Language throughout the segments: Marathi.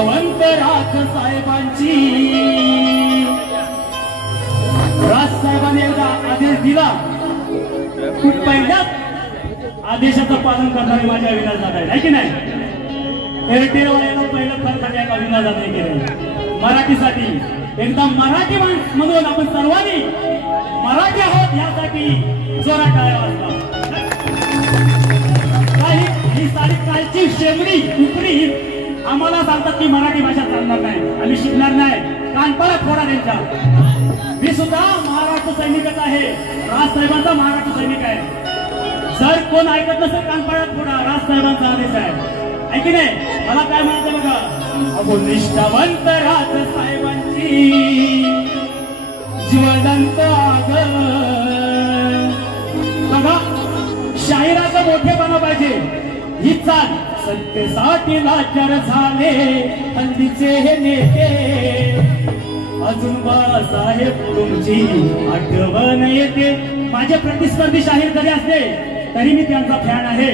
निष्ठावंत राज साहेबांची राजसाहेबांनी एकदा आदेश दिला की पहिल्याच आदेशाचं पालन करणारे माझ्या अविनाश दादा आहे की नाही. एअरटेलवाल्याला पहिलं खरखट्या का अविनाश दादाने केलं मराठीसाठी. एकदा मराठी म्हणून आपण सर्वांनी मराठी आहोत यासाठी जोरात टाळ्या वाजवा. काही ही सारी कालची शेमडी उपरी आम्हाला सांगतात की मराठी भाषा चालणार नाही, आम्ही शिकणार नाही, कानपाडा फोडा त्यांच्या. मी सुद्धा महाराष्ट्र सैनिकच आहे, राजसाहेबांचा महाराष्ट्र सैनिक आहे. जर कोण ऐकत नसेल कानपाडा फोडा, राजसाहेबांचा आदेश आहे ऐकी नाही. मला काय म्हणायचं बघा, अगो निष्ठावंत राजसाहेबांची ज्वलंत आग. बघा शाहिराचं मोठेपणा पाहिजे ही चाल. सत्तेसाठी लाचार झाले हल्लीचे हे नेते, अजून बाळासाहेब तुमची आठवण येते. माझे प्रतिस्पर्धी शाहीर जरी असले तरी मी त्यांचा फॅन आहे,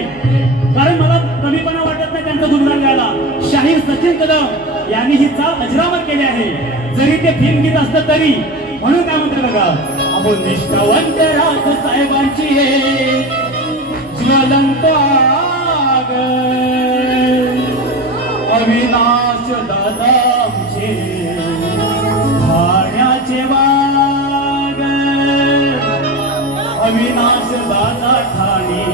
कारण मला कमीपणा वाटत नाही त्यांचं गुणगान गायला. शाहीर सचिन कदम यांनी ही चाल अजरामर केली आहे, जरी ते फिल्म गीत असतं तरी. म्हणून काय म्हणते बघा, आपण निष्ठावंत राजसाहेबांची ज्वलंत आग. अविनाश दादांचे ठाण्याचे वाग. अविनाश दादा ठाणे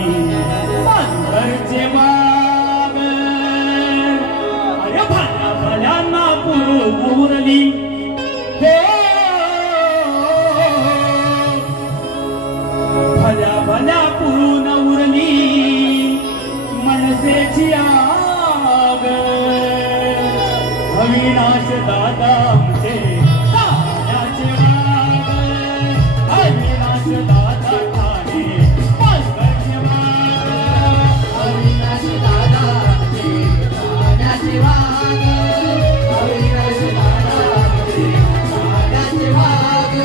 पालघरचे वाग. अरे भल्या भल्यांना पुरून उरली हे, भल्या भल्या पुरून उरली मनसेची आग. अविनाश दादांचे ठाण्याचे वाग. अविनाश दादा ठाणे पालघरचे वाग. अविनाश दादांचे ठाण्याचे वाग. अविनाश दादांचे ठाण्याचे वाग.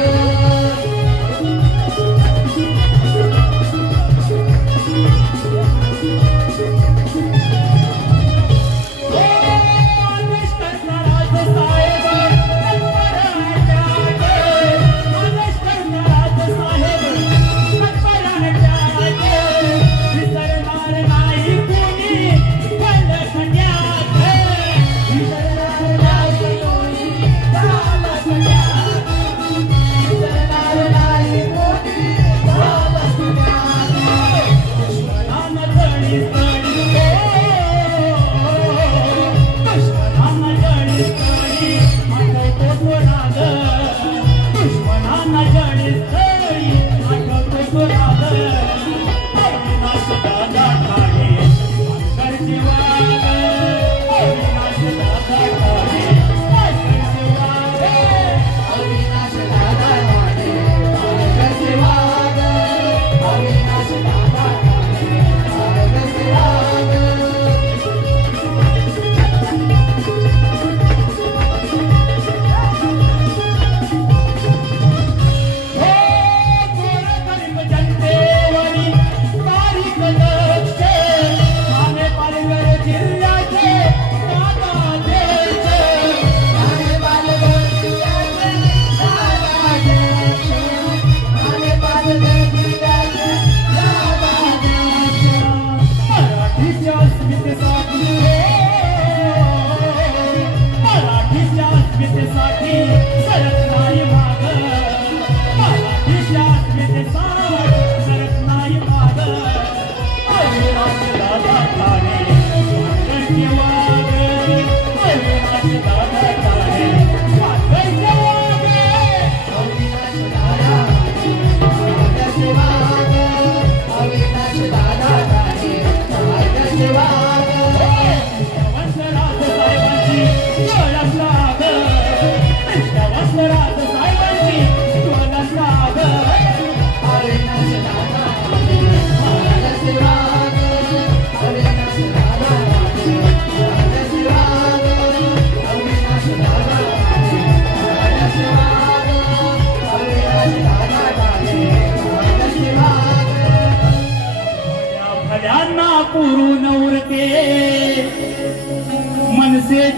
Oh!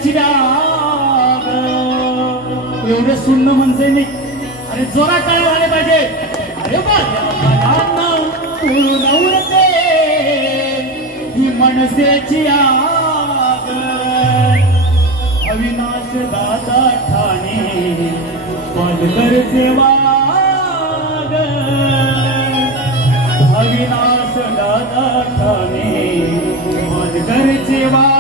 शिराग एवढे सुन्न म्हणजे नाही अरे जोरा काय झाले पाहिजे अरे नवरते ही मनसेची आग अविनाश दादा ठाणे पालघरचे वाग अविनाश दादा ठाणे पालघरचे वाग